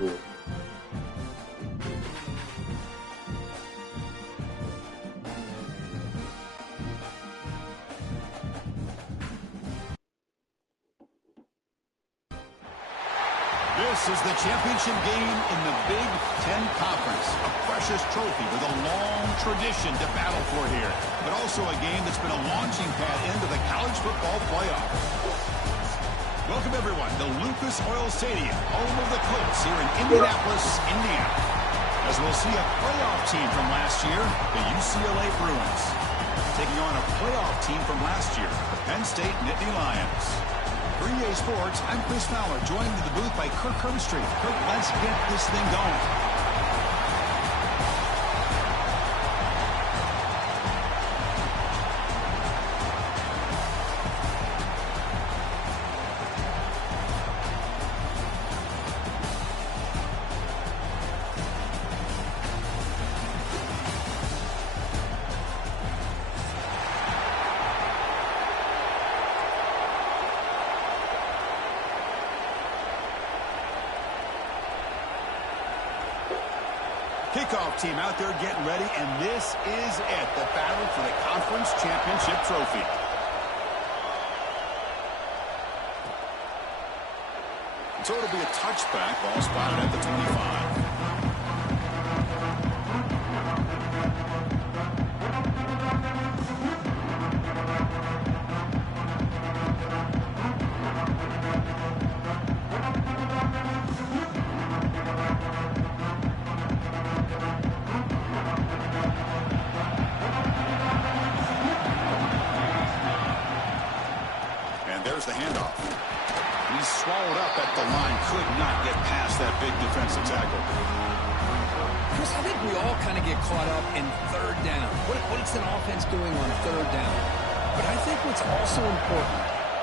This is the championship game in the Big Ten Conference. A precious trophy with a long tradition to battle for here. But also a game that's been a launching pad into the college football playoff. Welcome, everyone, to Lucas Oil Stadium, home of the Colts here in Indianapolis, Indiana. As we'll see a playoff team from last year, the UCLA Bruins, taking on a playoff team from last year, the Penn State Nittany Lions. For EA Sports, I'm Chris Fowler, joined in the booth by Kirk Herbstreit. Kirk, let's get this thing going. Kickoff team out there getting ready, and this is it, the battle for the conference championship trophy. So it'll be a touchback, ball spotted at the 25. There's the handoff. He's swallowed up at the line. Could not get past that big defensive tackle. Chris, I think we all kind of get caught up in third down. What's an offense doing on third down? But I think what's also important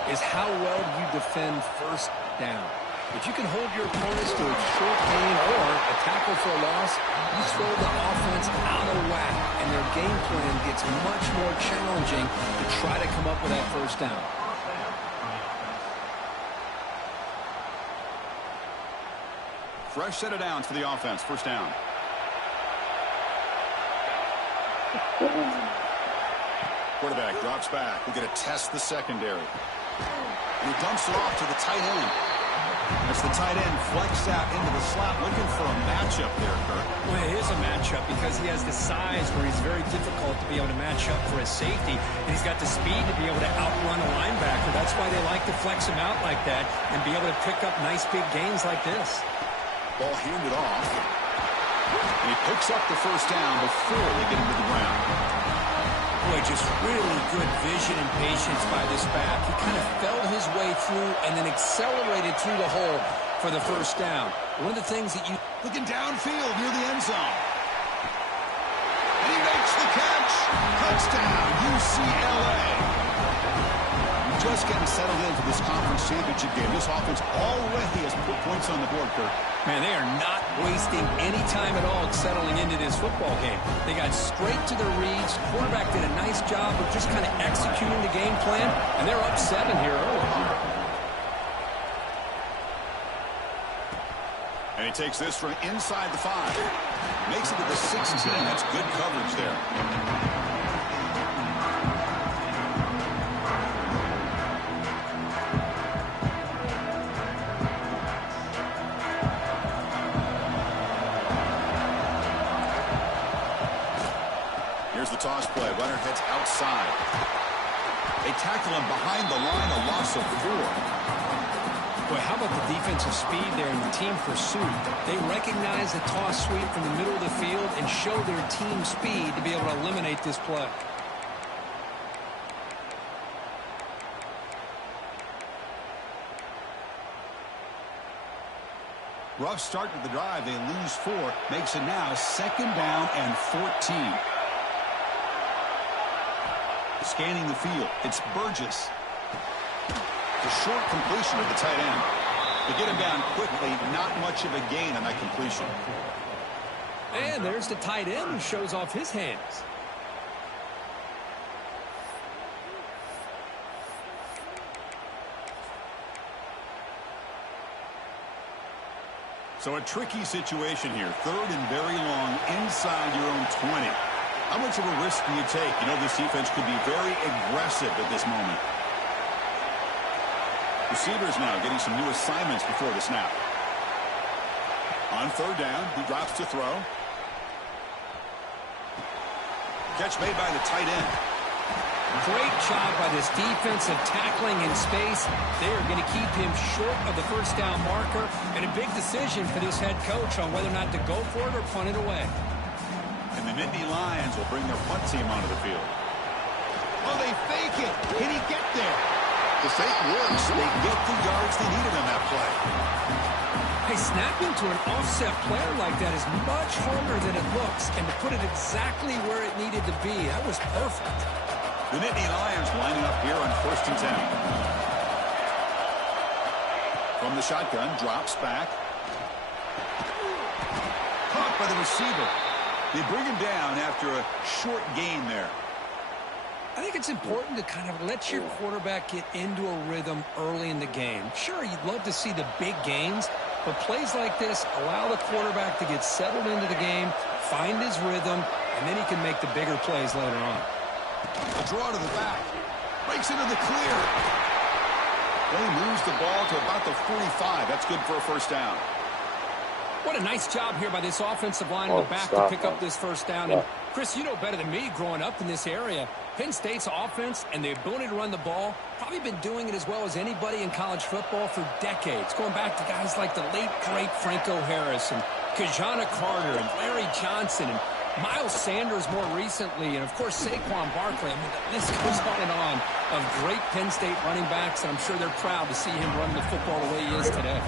is how well you defend first down. If you can hold your opponents to a short gain or a tackle for a loss, you throw the offense out of whack, and their game plan gets much more challenging to try to come up with that first down. Fresh set of downs for the offense. First down. Quarterback drops back. We're going to test the secondary. And he dumps it off to the tight end. As the tight end flexed out into the slot, looking for a matchup there, Kirk. Well, it is a matchup because he has the size where he's very difficult to be able to match up for his safety, and he's got the speed to be able to outrun a linebacker. That's why they like to flex him out like that and be able to pick up nice big gains like this. Ball handed off. And he picks up the first down before they get into the ground. Boy, just really good vision and patience by this back. He kind of felt his way through and then accelerated through the hole for the first down. One of the things that you... Looking downfield near the end zone. And he makes the catch. Touchdown, UCLA. Just getting settled in for this conference championship game. This offense already has put points on the board, Kirk. Man, they are not wasting any time at all settling into this football game. They got straight to their reads. Quarterback did a nice job of just kind of executing the game plan, and they're up 7 here early. And he takes this from inside the 5. Makes it to the 16. That's good coverage there. Here's the toss play. Runner heads outside. They tackle him behind the line, a loss of 4. Boy, how about the defensive speed there in the team pursuit? They recognize the toss sweep from the middle of the field and show their team speed to be able to eliminate this play. Rough start to the drive. They lose 4. Makes it now 2nd down and 14. Scanning the field. It's Burgess. The short completion of the tight end. To get him down quickly, not much of a gain on that completion. And there's the tight end who shows off his hands. So a tricky situation here. Third and very long inside your own 20. How much of a risk do you take? You know, this defense could be very aggressive at this moment. Receivers now getting some new assignments before the snap. On third down, he drops to throw. Catch made by the tight end. Great job by this defensive tackling in space. They are going to keep him short of the first down marker. And a big decision for this head coach on whether or not to go for it or punt it away. And the Nittany Lions will bring their punt team onto the field. Oh, they fake it. Can he get there? The fake works. They get the yards they needed on that play. Hey, snapping to an offset player like that is much harder than it looks. And to put it exactly where it needed to be, that was perfect. The Nittany Lions lining up here on 1st and 10. From the shotgun, drops back. Caught by the receiver. They bring him down after a short gain there. I think it's important to kind of let your quarterback get into a rhythm early in the game. Sure, you'd love to see the big gains, but plays like this allow the quarterback to get settled into the game, find his rhythm, and then he can make the bigger plays later on. A draw to the back. Breaks into the clear. Well, he moves the ball to about the 45. That's good for a first down. What a nice job here by this offensive line in the back to pick up this first down. And Chris, you know better than me growing up in this area. Penn State's offense and the ability to run the ball, probably been doing it as well as anybody in college football for decades. Going back to guys like the late, great Franco Harris and Kajana Carter and Larry Johnson and Miles Sanders more recently, and, of course, Saquon Barkley. I mean, the list goes on of great Penn State running backs, and I'm sure they're proud to see him run the football the way he is today.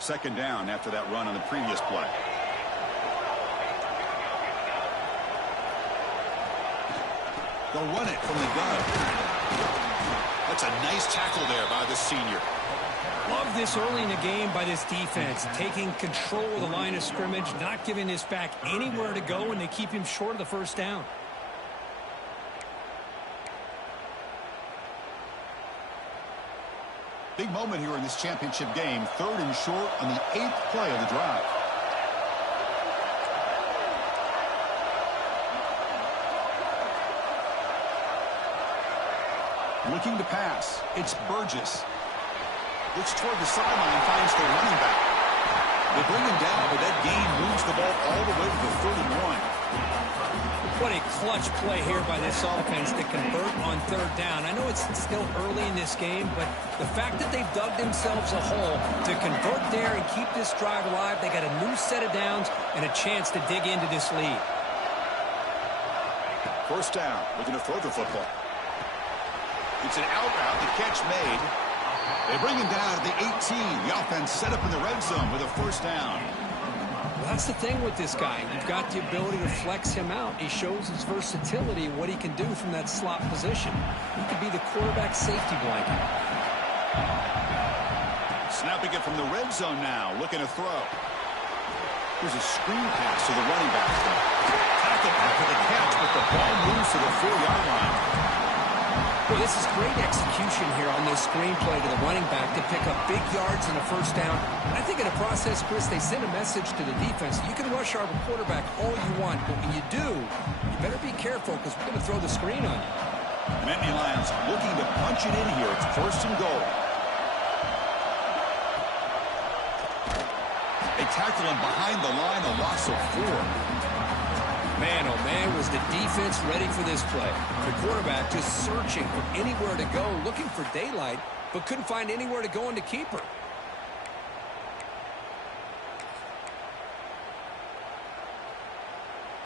Second down after that run on the previous play. They'll run it from the gun. That's a nice tackle there by the senior. Love this early in the game by this defense, taking control of the line of scrimmage, not giving this back anywhere to go, and they keep him short of the first down. Big moment here in this championship game. 3rd and short on the 8th play of the drive. Looking to pass. It's Burgess. Looks toward the sideline, finds the running back. They bring him down, but that gain moves the ball all the way to the 31. What a clutch play here by this offense to convert on 3rd down. I know it's still early in this game, but the fact that they've dug themselves a hole to convert there and keep this drive alive, they got a new set of downs and a chance to dig into this lead. First down, looking to throw the football. It's an out route, the catch made. They bring him down at the 18. The offense set up in the red zone with a first down. Well, that's the thing with this guy. You've got the ability to flex him out. He shows his versatility, what he can do from that slot position. He could be the quarterback safety blanket. Snapping it from the red zone now, looking to throw. Here's a screen pass to the running back. Tackle after the catch, but the ball moves to the 4-yard line. Well, this is great execution here on this screen play to the running back to pick up big yards and a first down. I think in the process, Chris, they send a message to the defense. You can rush our quarterback all you want, but when you do, you better be careful because we're going to throw the screen on you. The Nittany Lions looking to punch it in here. It's 1st and goal. They tackle him behind the line, a loss of 4. Man, oh man, was the defense ready for this play. The quarterback just searching for anywhere to go, looking for daylight, but couldn't find anywhere to go into keeper.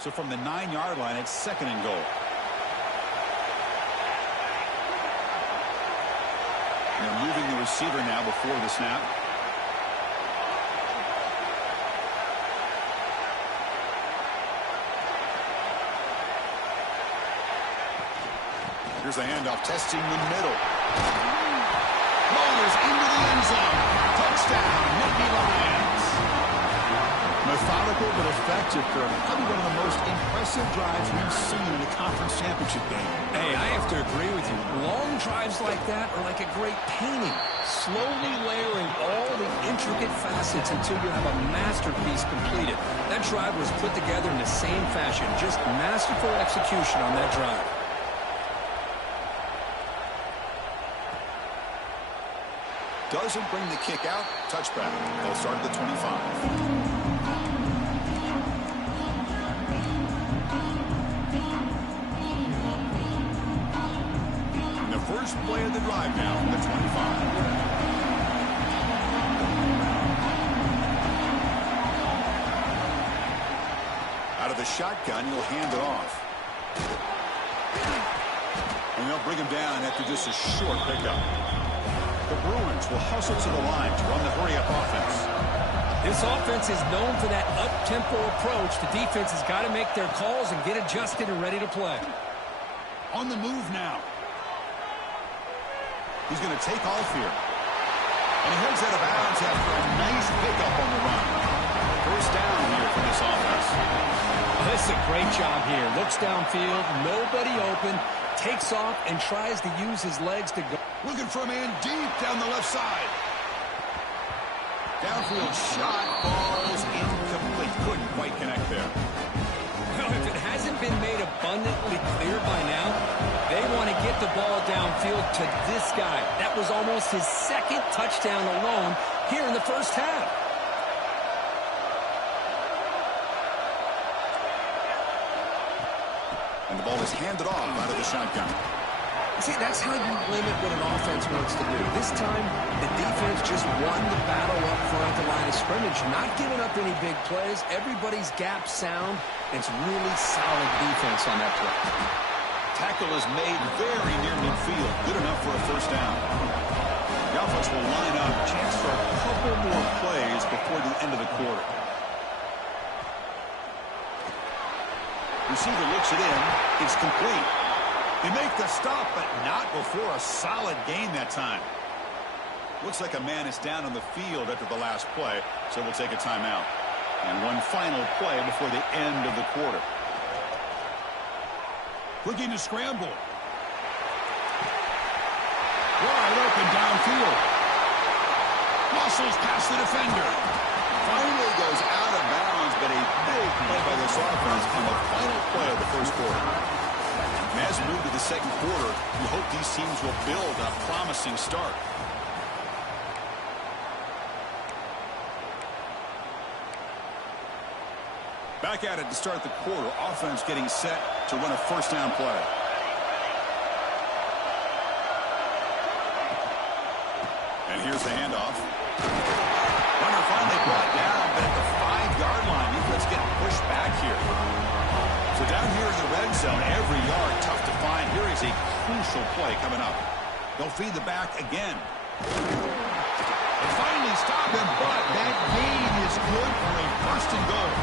So from the 9-yard line, it's 2nd and goal. They're moving the receiver now before the snap. Here's a handoff, testing the middle. Rolls into the end zone. Touchdown, Nittany Lions. Methodical but effective, Kirk. Probably one of the most impressive drives we've seen in a conference championship game. Hey, I have to agree with you. Long drives like that are like a great painting. Slowly layering all the intricate facets until you have a masterpiece completed. That drive was put together in the same fashion. Just masterful execution on that drive. Doesn't bring the kick out. Touchback. They'll start at the 25. And the first play of the drive now from the 25. Out of the shotgun, he'll hand it off. And they'll bring him down after just a short pickup. The Bruins will hustle to the line to run the hurry-up offense. This offense is known for that up-tempo approach. The defense has got to make their calls and get adjusted and ready to play. On the move now. He's going to take off here. And he heads out of bounds after a nice pickup on the run. First down here for this offense. This is a great job here. Looks downfield, nobody open, takes off and tries to use his legs to go. Looking for a man deep down the left side. Downfield shot, balls incomplete. Couldn't quite connect there. Well, if it hasn't been made abundantly clear by now, they want to get the ball downfield to this guy. That was almost his second touchdown alone here in the first half. And the ball is handed off out of the shotgun. See, that's how you limit what an offense wants to do. This time, the defense just won the battle up front at the line of scrimmage, not giving up any big plays. Everybody's gap sound. It's really solid defense on that play. Tackle is made very near midfield. Good enough for a first down. The offense will line up. Chance for a couple more plays before the end of the quarter. Receiver looks it in. It's complete. They make the stop, but not before a solid gain that time. Looks like a man is down on the field after the last play, so we'll take a timeout. And one final play before the end of the quarter. Looking to scramble. Wide open downfield. Muscles past the defender. Finally goes out of bounds, but a big play by this offense on the final play of the first quarter. And as we move to the second quarter, we hope these teams will build a promising start. Back at it to start the quarter. Offense getting set to run a first down play. And here's the handoff. Runner finally brought down, but at the 5-yard line, defense getting pushed back here. So down here in the red zone, every yard tough to find. Here is a crucial play coming up. They'll feed the back again. They finally stop him, but that gain is good for a first and goal.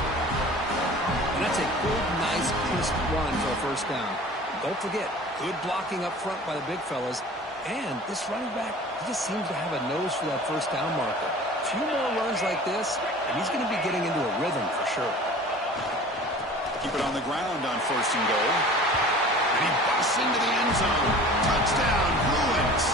And that's a good, nice, crisp run for a first down. Don't forget, good blocking up front by the big fellas. And this running back, he just seems to have a nose for that first down marker. A few more runs like this, and he's going to be getting into a rhythm for sure. Keep it on the ground on first and goal. And he busts into the end zone. Touchdown, Bruins.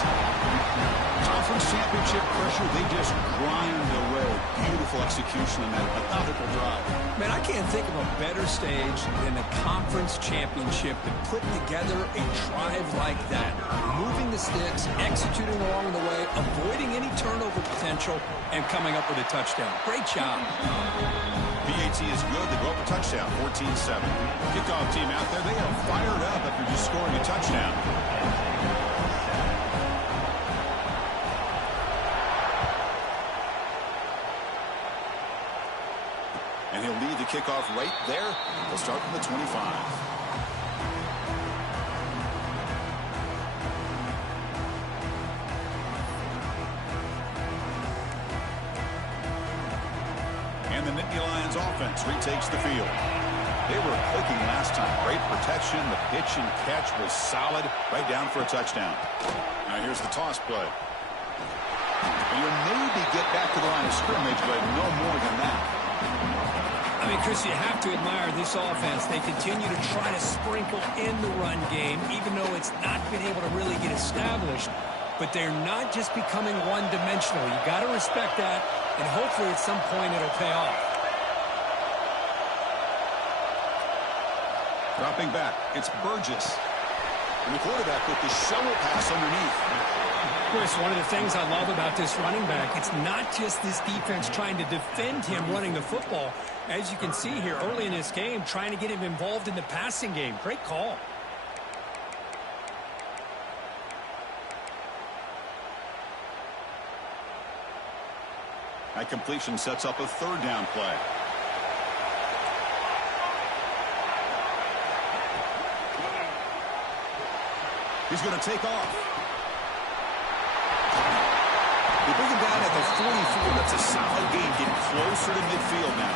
Conference championship pressure, they just grind away. Beautiful execution on that methodical drive. Man, I can't think of a better stage than the conference championship to put together a drive like that. Moving the sticks, executing along the way, avoiding any turnover potential, and coming up with a touchdown. Great job. PAT is good. They go up a touchdown, 14-7. Kickoff team out there, they are fired up after just scoring a touchdown. And he'll lead the kickoff right there. They'll start from the 25. Cleveland's offense retakes the field. They were clicking last time. Great protection. The pitch and catch was solid. Right down for a touchdown. Now here's the toss play. And you'll maybe get back to the line of scrimmage, but no more than that. I mean, Chris, you have to admire this offense. They continue to try to sprinkle in the run game, even though it's not been able to really get established. But they're not just becoming one-dimensional. You got to respect that, and hopefully at some point it'll pay off. Dropping back, it's Burgess. And the quarterback with the shovel pass underneath. Chris, one of the things I love about this running back, it's not just this defense trying to defend him running the football. As you can see here early in this game, trying to get him involved in the passing game. Great call. That completion sets up a third down play. He's going to take off. They bring him down at the 44. That's a solid gain, getting closer to midfield now.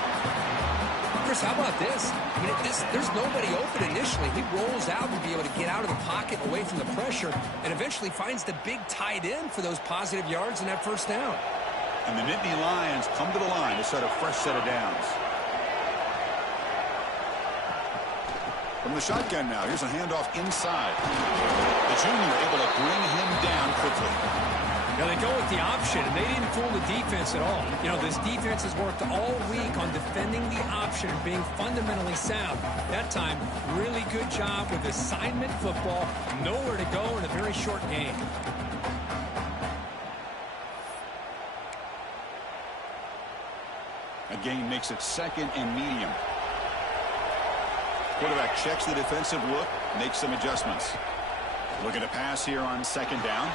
Chris, how about this? I mean, there's nobody open initially. He rolls out to be able to get out of the pocket away from the pressure and eventually finds the big tight end for those positive yards and that first down. And the Nittany Lions come to the line to set a fresh set of downs. From the shotgun now, here's a handoff inside. The junior able to bring him down quickly. Now they go with the option, and they didn't fool the defense at all. You know, this defense has worked all week on defending the option and being fundamentally sound. That time, really good job with assignment football. Nowhere to go in a very short game. A gain makes it second and medium. Quarterback checks the defensive look, makes some adjustments. Looking to pass here on second down.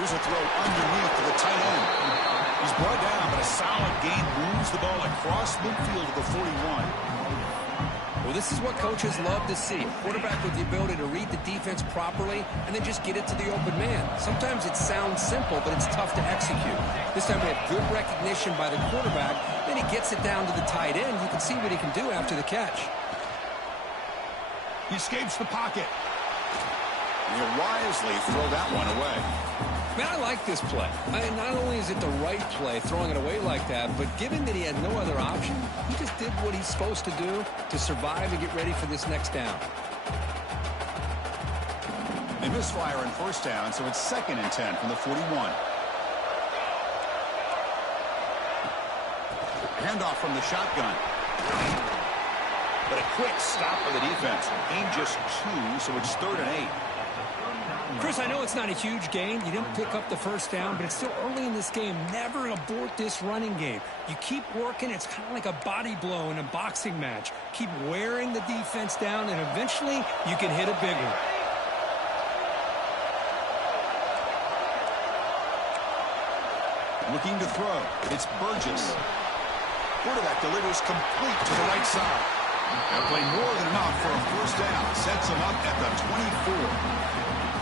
Here's a throw underneath to the tight end. He's brought down, but a solid gain moves the ball across midfield to the 41. Well, this is what coaches love to see. A quarterback with the ability to read the defense properly and then just get it to the open man. Sometimes it sounds simple, but it's tough to execute. This time we have good recognition by the quarterback. Then he gets it down to the tight end. You can see what he can do after the catch. He escapes the pocket. He'll wisely throw that one away. Man, I like this play. I mean, not only is it the right play, throwing it away like that, but given that he had no other option, he just did what he's supposed to do to survive and get ready for this next down. They misfire in first down, so it's second and 10 from the 41. Handoff from the shotgun. But a quick stop by the defense. Gain just 2, so it's third and 8. Chris, I know it's not a huge gain. You didn't pick up the first down, but it's still early in this game. Never abort this running game. You keep working. It's kind of like a body blow in a boxing match. Keep wearing the defense down, and eventually you can hit a big one. Looking to throw. It's Burgess. Quarterback delivers complete to the right side. They'll play more than enough for a first down. Sets him up at the 24.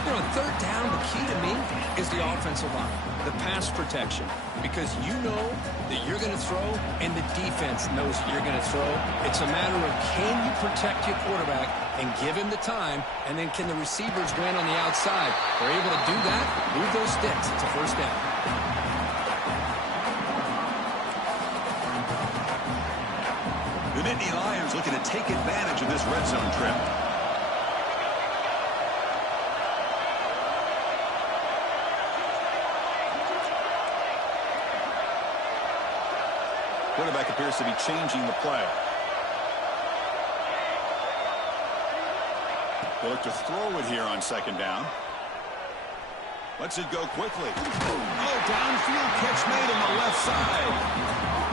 You know, third down, the key to me is the offensive line, the pass protection, because you know that you're going to throw and the defense knows you're going to throw. It's a matter of can you protect your quarterback and give him the time, and then can the receivers win on the outside? They're able to do that, move those sticks. It's a first down. The Nittany Lions looking to take advantage of this red zone trip. Quarterback appears to be changing the play. They look to throw it here on second down. Lets it go quickly. Oh, downfield catch made on the left side.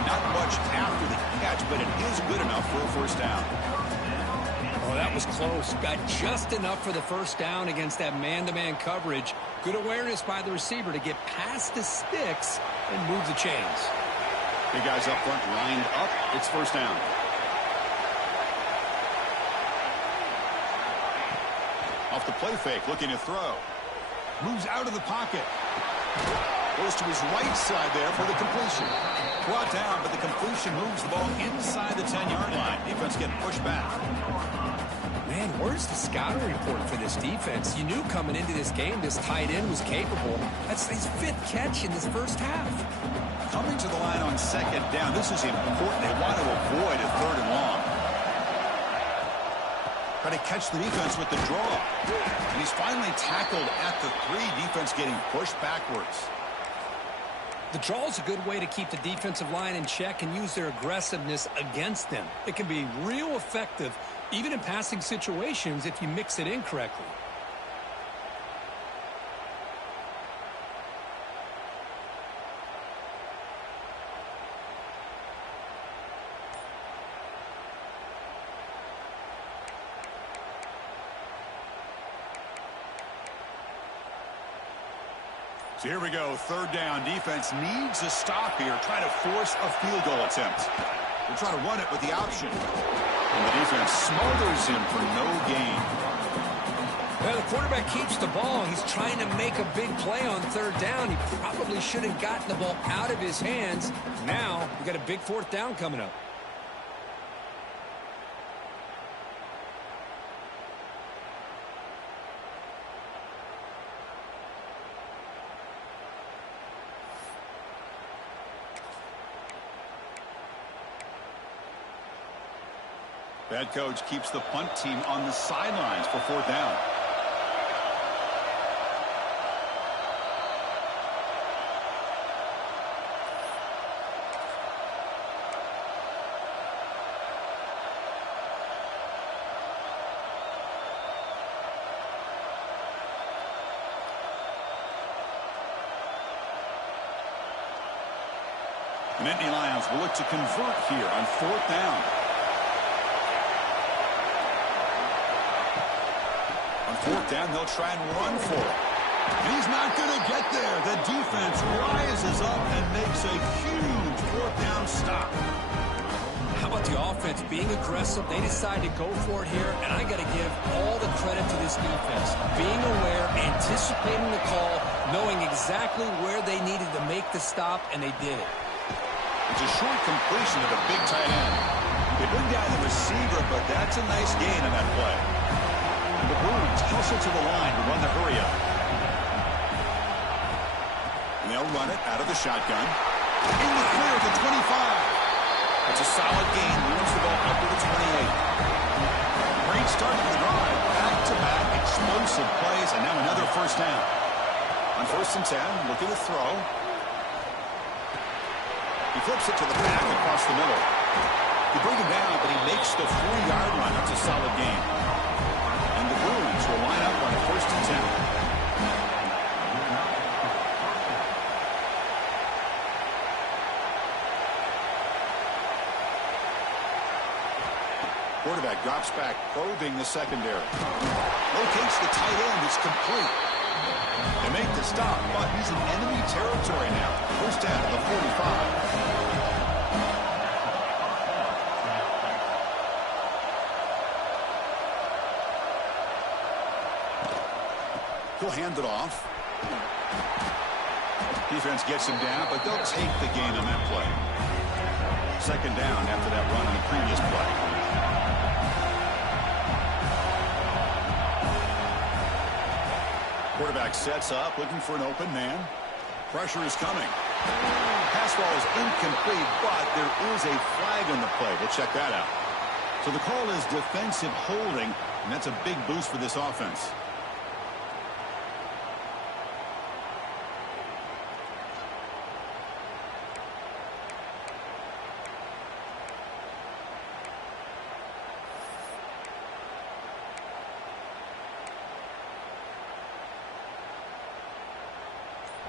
Not much after the catch, but it is good enough for a first down. Oh, that was close. Got just enough for the first down against that man-to-man coverage. Good awareness by the receiver to get past the sticks and move the chains. Big guys up front lined up. It's first down. Off the play fake, looking to throw. Moves out of the pocket. Goes to his right side there for the completion. Brought down, but the completion moves the ball inside the 10-yard line. Defense getting pushed back. Man, where's the scouting report for this defense? You knew coming into this game this tight end was capable. That's his 5th catch in this first half. Coming to the line on 2nd down. This is important. They want to avoid a 3rd and long. Try to catch the defense with the draw. And he's finally tackled at the 3. Defense getting pushed backwards. The draw is a good way to keep the defensive line in check and use their aggressiveness against them. It can be real effective, even in passing situations, if you mix it in correctly. So here we go, 3rd down. Defense needs a stop here. Try to force a field goal attempt. They'll try to run it with the option. And the defense smothers him for no gain. Well, the quarterback keeps the ball. He's trying to make a big play on 3rd down. He probably should have gotten the ball out of his hands. Now, we got a big 4th down coming up. Head coach keeps the punt team on the sidelines for 4th down. The Nittany Lions will look to convert here on 4th down. On 4th down, they'll try and run for it. And he's not going to get there. The defense rises up and makes a huge 4th down stop. How about the offense being aggressive? They decide to go for it here, and I got to give all the credit to this defense. Being aware, anticipating the call, knowing exactly where they needed to make the stop, and they did it. It's a short completion to the big tight end. They bring down the receiver, but that's a nice gain on that play. And the Bruins hustle to the line to run the hurry up. And they'll run it out of the shotgun. In the clear at the 25. It's a solid gain. Moves the ball up to the 28. Great start to the drive. Back-to-back explosive plays, and now another 1st down. On 1st and 10, looking to throw. He flips it to the back across the middle. You bring him down, but he makes the 4-yard run. That's a solid gain. And the Bruins will line up on 1st and 10. Quarterback drops back, probing the secondary. Locates the tight end. It's complete. They make the stop, but he's in enemy territory now. 1st down at the 45. He'll hand it off. Defense gets him down, but they'll take the gain on that play. 2nd down after that run on the previous play. Quarterback sets up, looking for an open man. Pressure is coming. Pass ball is incomplete, but there is a flag on the play. We'll check that out. So the call is defensive holding, and that's a big boost for this offense.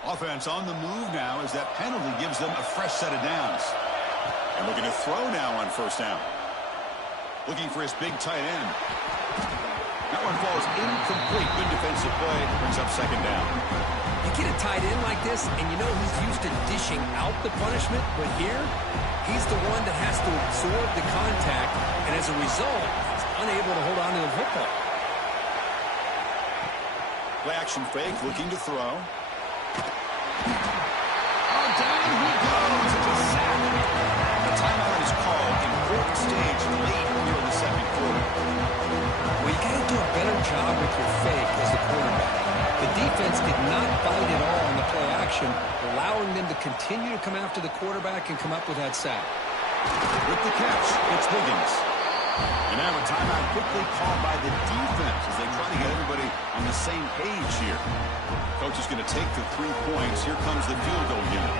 Offense on the move now as that penalty gives them a fresh set of downs. And looking to throw now on 1st down. Looking for his big tight end. That one falls incomplete. Good defensive play. Brings up 2nd down. You get a tight end like this, and you know he's used to dishing out the punishment, but here, he's the one that has to absorb the contact, and as a result, he's unable to hold on to the football. Play action fake, looking to throw. job with your fake as the quarterback. The defense did not bite at all on the play action, allowing them to continue to come after the quarterback and come up with that sack. With the catch, it's Higgins. And now a timeout quickly called by the defense as they try to get everybody on the same page here. Coach is going to take the 3 points. Here comes the field goal unit.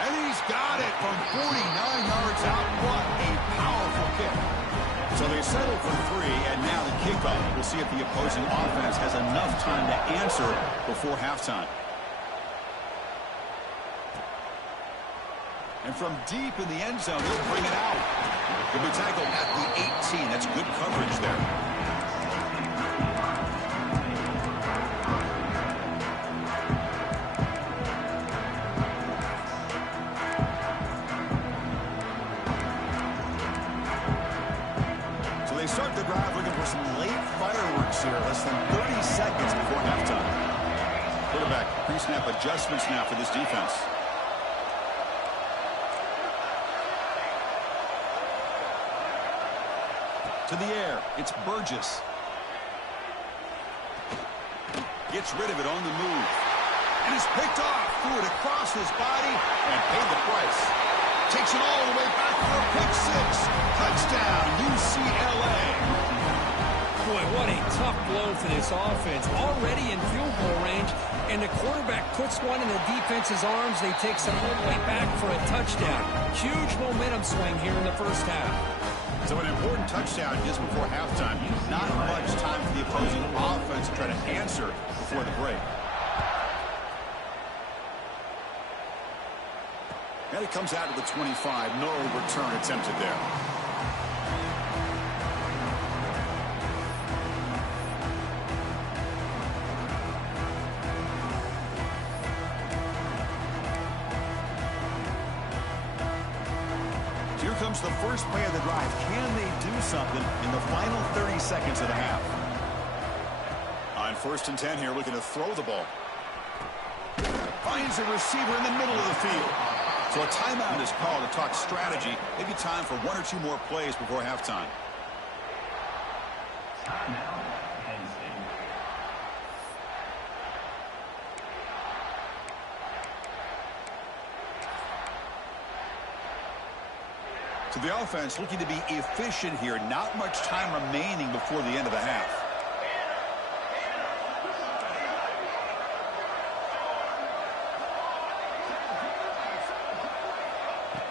And he's got it from 49 yards out. What a powerful kick. So they settle for 3, and now the kickoff. We'll see if the opposing offense has enough time to answer before halftime. And from deep in the end zone, he'll bring it out. He'll be tackled at the 18. That's good coverage there. So they start the drive looking for some late fireworks here. Less than 30 seconds before halftime. Quarterback pre-snap adjustments now for this defense. To the air, it's Burgess. Gets rid of it on the move. And is picked off. Threw it across his body and paid the price. Takes it all the way back for a pick 6. Touchdown, UCLA. Boy, what a tough blow for this offense. Already in field goal range, and the quarterback puts one in the defense's arms. They take some all the way back for a touchdown. Huge momentum swing here in the first half. So an important touchdown just before halftime. Not much time for the opposing offense to try to answer before the break. And it comes out to the 25. No return attempted there. Here comes the first play of the drive. Can they do something in the final 30 seconds of the half? On 1st and 10 here, looking to throw the ball. Finds a receiver in the middle of the field. So a timeout is called to talk strategy. Maybe time for 1 or 2 more plays before halftime. So the offense looking to be efficient here. Not much time remaining before the end of the half.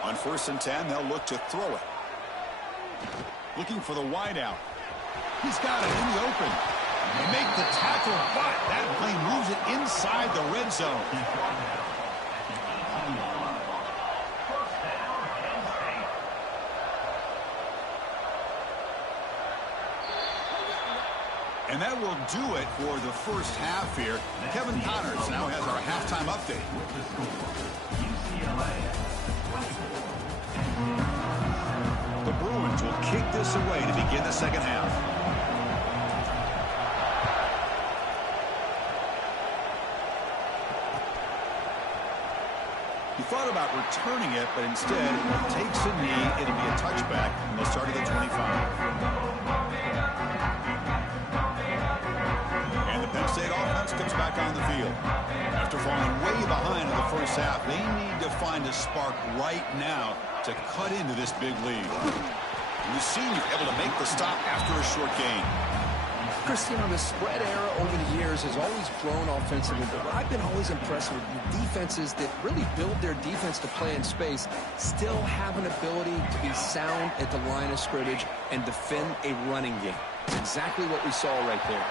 On 1st and 10, they'll look to throw it. Looking for the wideout. He's got it in the open. They make the tackle, but that play moves it inside the red zone. And that will do it for the first half here. Kevin Connors now has our halftime update. The Bruins will kick this away to begin the second half. He thought about returning it, but instead takes a knee. It'll be a touchback, and they'll start at the 25. State offense comes back on the field. After falling way behind in the first half, they need to find a spark right now to cut into this big lead. We've seen you able to make the stop after a short gain. Chris, you know, the spread era over the years has always grown offensively, but I've been always impressed with the defenses that really build their defense to play in space, still have an ability to be sound at the line of scrimmage and defend a running game. It's exactly what we saw right there.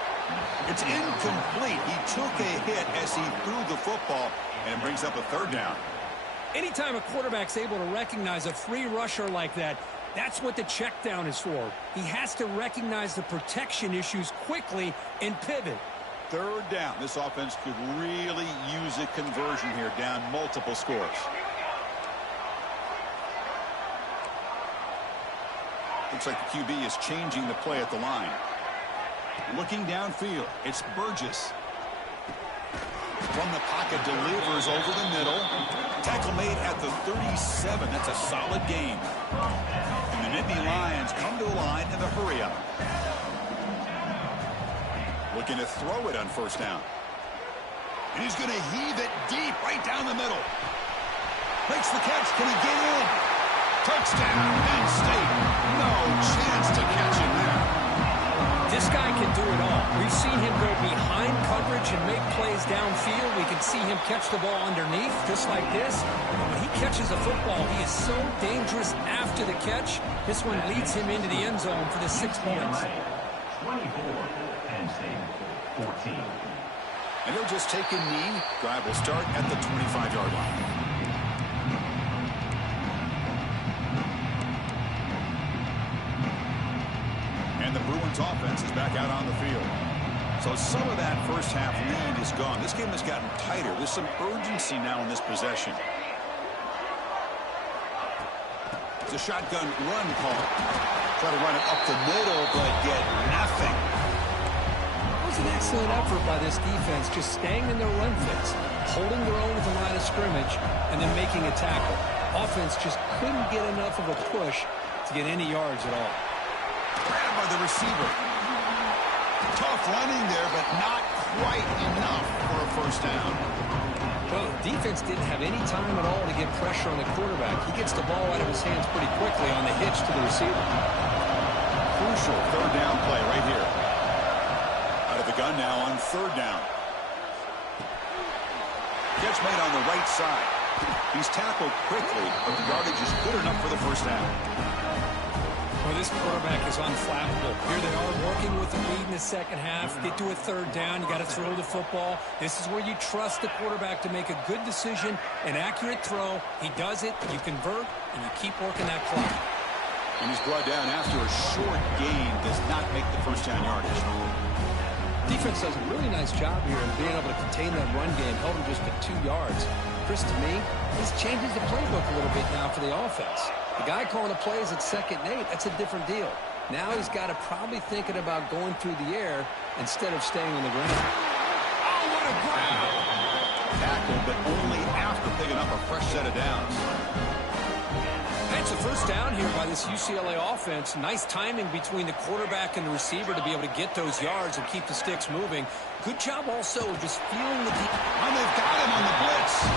It's incomplete. He took a hit as he threw the football, and it brings up a 3rd down. Anytime a quarterback's able to recognize a free rusher like that, that's what the check down is for. He has to recognize the protection issues quickly and pivot. 3rd down. This offense could really use a conversion here, down multiple scores. Looks like the QB is changing the play at the line. Looking downfield, it's Burgess. From the pocket, delivers over the middle. Tackle made at the 37. That's a solid gain. And the Nittany Lions come to the line in the hurry-up. Looking to throw it on first down. And he's going to heave it deep right down the middle. Makes the catch. Can he get in? Touchdown, Penn State. No chance to catch him there. This guy can do it all. We've seen him go behind coverage and make plays downfield. We can see him catch the ball underneath, just like this. When he catches a football, he is so dangerous after the catch. This one leads him into the end zone for the 6 points. 24, Penn State, 14. And he'll just take a knee. Drive will start at the 25-yard line. And the Bruins offense is back out on the field. So some of that first half lead is gone. This game has gotten tighter. There's some urgency now in this possession. It's a shotgun run call. Try to run it up the middle, but get nothing. It was an excellent effort by this defense, just staying in their run fits, holding their own at the line of scrimmage, and then making a tackle. Offense just couldn't get enough of a push to get any yards at all. Grabbed by the receiver. Tough running there, but not quite enough for a first down. Well, the defense didn't have any time at all to get pressure on the quarterback. He gets the ball out of his hands pretty quickly on the hitch to the receiver. Crucial third down play right here. Out of the gun now on third down. Catch made on the right side. He's tackled quickly, but the yardage is good enough for the first down. Well, this quarterback is unflappable. Here they are working with the lead in the second half. Get to a third down. You got to throw the football. This is where you trust the quarterback to make a good decision, an accurate throw. He does it, you convert, and you keep working that clock. And he's brought down after a short gain. Does not make the first down yardage. Defense does a really nice job here in being able to contain that run game. Held him just at 2 yards. Chris, to me, this changes the playbook a little bit now for the offense. The guy calling the plays at 2nd and 8, that's a different deal. Now he's got to probably thinking about going through the air instead of staying on the ground. Oh, what a grab! Tackled, but only after picking up a fresh set of downs. It's a first down here by this UCLA offense. Nice timing between the quarterback and the receiver to be able to get those yards and keep the sticks moving. Good job also just feeling the deep. And they've got him on the blitz.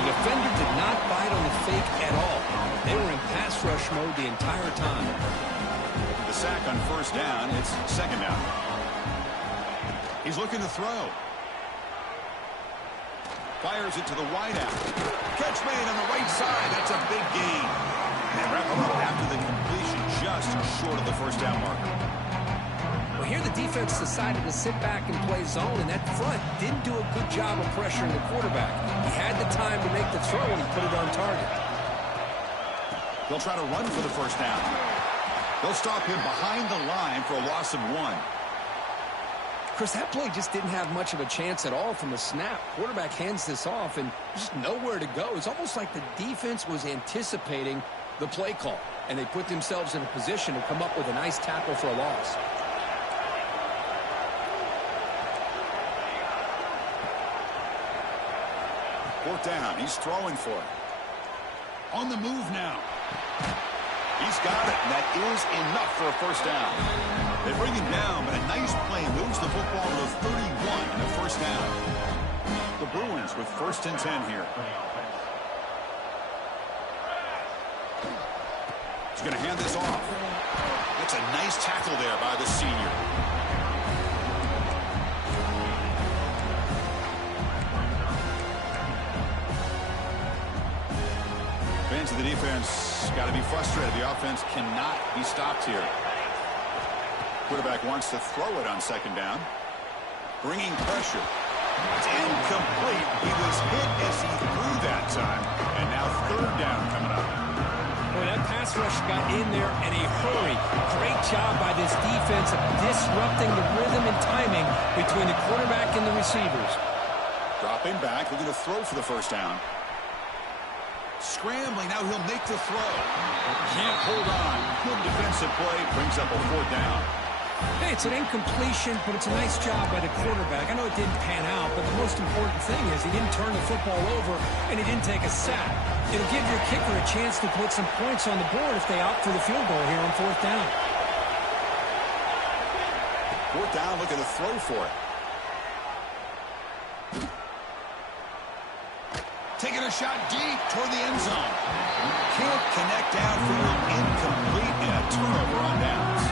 The defender did not bite on the fake at all. They were in pass rush mode the entire time. The sack on first down. It's second down. He's looking to throw. Fires it to the wideout. Catch made on the right side. That's a big gain. And wrap him up after the completion, just short of the first down marker. Well, here the defense decided to sit back and play zone, and that front didn't do a good job of pressuring the quarterback. He had the time to make the throw, and he put it on target. They'll try to run for the first down. They'll stop him behind the line for a loss of 1. Chris, that play just didn't have much of a chance at all from the snap. Quarterback hands this off, and just nowhere to go. It's almost like the defense was anticipating the play call, and they put themselves in a position to come up with a nice tackle for a loss. Fourth down. He's throwing for it. On the move now. He's got it, and that is enough for a first down. They bring him down, but a nice play moves the football to the 31 and a first down. The Bruins with 1st and 10 here. He's going to hand this off. That's a nice tackle there by the senior. Fans of the defense got to be frustrated. The offense cannot be stopped here. Quarterback wants to throw it on second down. Bringing pressure. It's incomplete. He was hit as he threw that time. And now third down coming up. Boy, that pass rush got in there in a hurry. Great job by this defense of disrupting the rhythm and timing between the quarterback and the receivers. Dropping back, looking to throw for the first down. Scrambling, now he'll make the throw. Can't hold on. Good defensive play, brings up a fourth down. Hey, it's an incompletion, but it's a nice job by the quarterback. I know it didn't pan out, but the most important thing is he didn't turn the football over and he didn't take a sack. It'll give your kicker a chance to put some points on the board if they opt for the field goal here on 4th down. 4th down, looking to throw for it. Taking a shot deep toward the end zone. Can't connect downfield, incomplete, and a turnover on downs.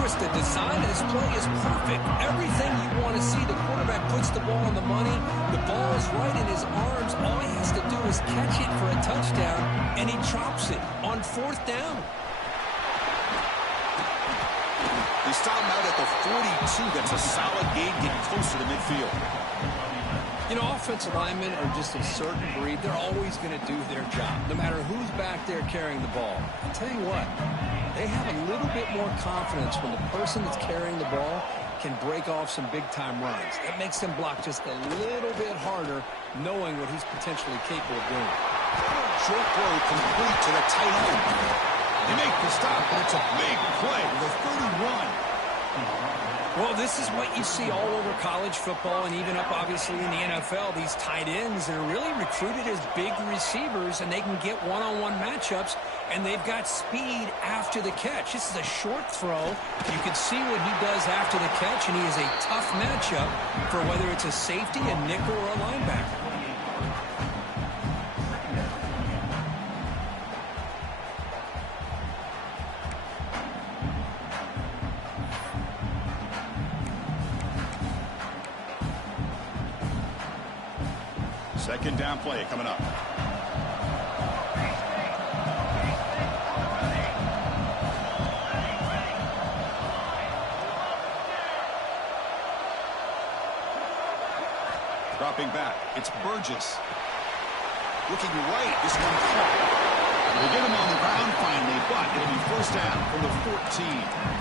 Chris, the design of this play is perfect. Everything you want to see. The quarterback puts the ball on the money. The ball is right in his arms. All he has to do is catch it for a touchdown, and he chops it on 4th down. They stop him out at the 42. That's a solid gain, getting closer to midfield. You know, offensive linemen are just a certain breed. They're always going to do their job, no matter who's back there carrying the ball. I'll tell you what, they have a little bit more confidence when the person that's carrying the ball can break off some big-time runs. It makes them block just a little bit harder, knowing what he's potentially capable of doing. Short throw complete to the tight end. They make the stop, but it's a big play to the 31. Well, this is what you see all over college football and even up, obviously, in the NFL. These tight ends, they're really recruited as big receivers, and they can get one-on-one matchups, and they've got speed after the catch. This is a short throw. You can see what he does after the catch, and he is a tough matchup for whether it's a safety, a nickel, or a linebacker. Second down play coming up. Dropping back. It's Burgess. Looking right. This one caught. They get him on the ground finally, but it'll be 1st down from the 14.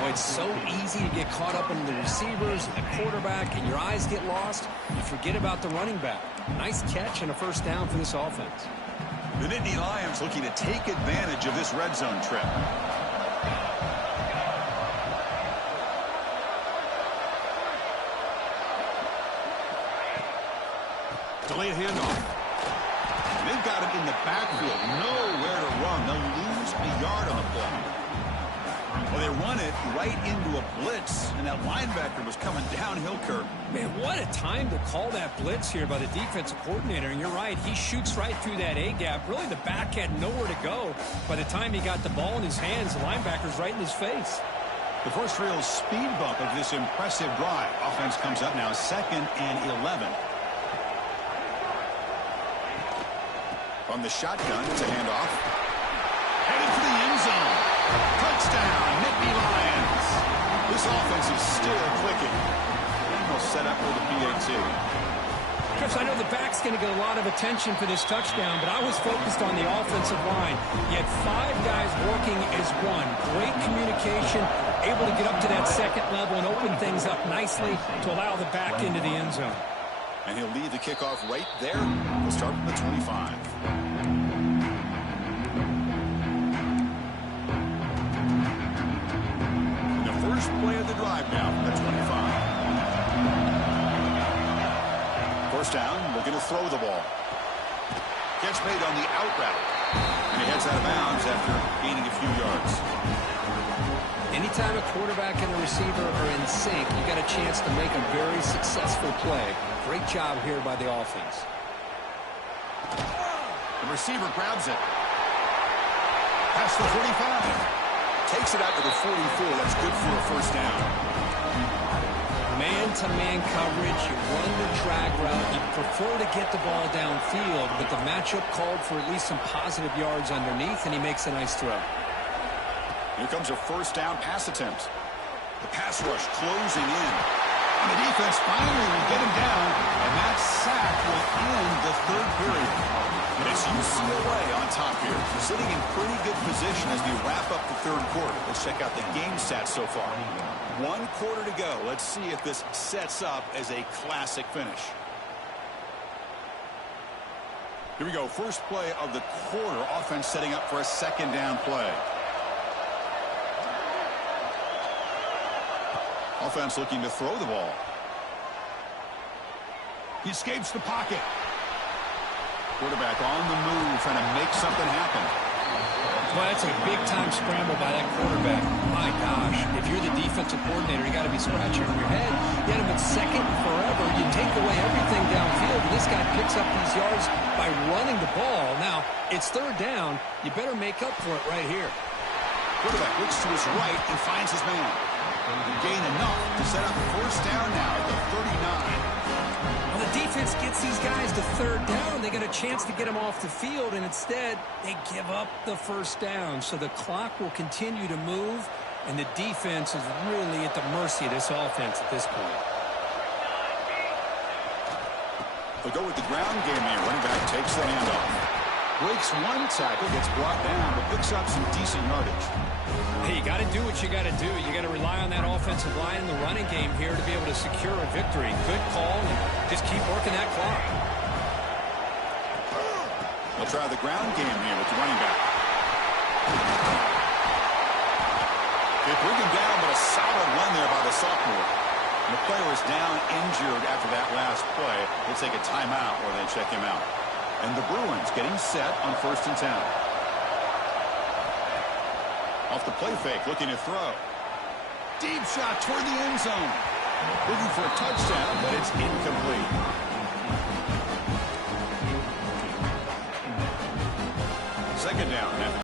Boy, it's so easy to get caught up in the receivers and the quarterback, and your eyes get lost. You forget about the running back. Nice catch and a 1st down for this offense. The Nittany Lions looking to take advantage of this red zone trip. Delayed handoff. They've got him in the backfield. Nowhere to run. They'll lose a yard on the play. Well, they run it right into a blitz, and that linebacker was coming downhill, Kirk. Man, what a time to call that blitz here by the defensive coordinator. And you're right, he shoots right through that A-gap. Really, the back had nowhere to go. By the time he got the ball in his hands, the linebacker's right in his face. The first real speed bump of this impressive drive. Offense comes up now 2nd and 11. From the shotgun, it's a handoff. Headed for the end zone. Touchdown, Nittany Lions. This offense is still clicking. And they'll set up for the PAT. Chris, I know the back's going to get a lot of attention for this touchdown, but I was focused on the offensive line. You had 5 guys working as one. Great communication, able to get up to that 2nd level and open things up nicely to allow the back into the end zone. And he'll lead the kickoff right there. We'll start from the 25. First play of the drive now from the 25. 1st down, looking to throw the ball. Catch made on the out route. And he heads out of bounds after gaining a few yards. Anytime a quarterback and a receiver are in sync, you got a chance to make a very successful play. Great job here by the offense. The receiver grabs it. Past the 45. Takes it out to the 44. That's good for a 1st down. Man-to-man coverage. You run the drag route. You prefer to get the ball downfield, but the matchup called for at least some positive yards underneath, and he makes a nice throw. Here comes a 1st down pass attempt. The pass rush closing in. And the defense finally will get him down, and that sack will end the 3rd period. And it's UCLA on top here, sitting in pretty good position as we wrap up the 3rd quarter. Let's check out the game stats so far. 1 quarter to go. Let's see if this sets up as a classic finish. Here we go. First play of the quarter. Offense setting up for a 2nd down play. Offense looking to throw the ball. He escapes the pocket. Quarterback on the move, trying to make something happen. Well, that's a big-time scramble by that quarterback. My gosh, if you're the defensive coordinator, you got to be scratching your head. You had him at second forever. You take away everything downfield, and this guy picks up these yards by running the ball. Now, it's third down. You better make up for it right here. Quarterback looks to his right and finds his man. Gain enough to set up first down now at the 39. Well, the defense gets these guys to third down. They got a chance to get them off the field, and instead they give up the first down. So the clock will continue to move, and the defense is really at the mercy of this offense at this point. They'll go with the ground game here. Running back takes the handoff. Breaks one tackle, gets brought down, but picks up some decent yardage. Hey, you got to do what you got to do. You got to rely on that offensive line in the running game here to be able to secure a victory. Good call, and just keep working that clock. They'll try the ground game here with the running back. They bring him down, but a solid run there by the sophomore. And the player is down injured after that last play. They'll take a timeout or they check him out. And the Bruins getting set on 1st and 10. Off the play fake, looking to throw. Deep shot toward the end zone. Looking for a touchdown, but it's incomplete. Second down.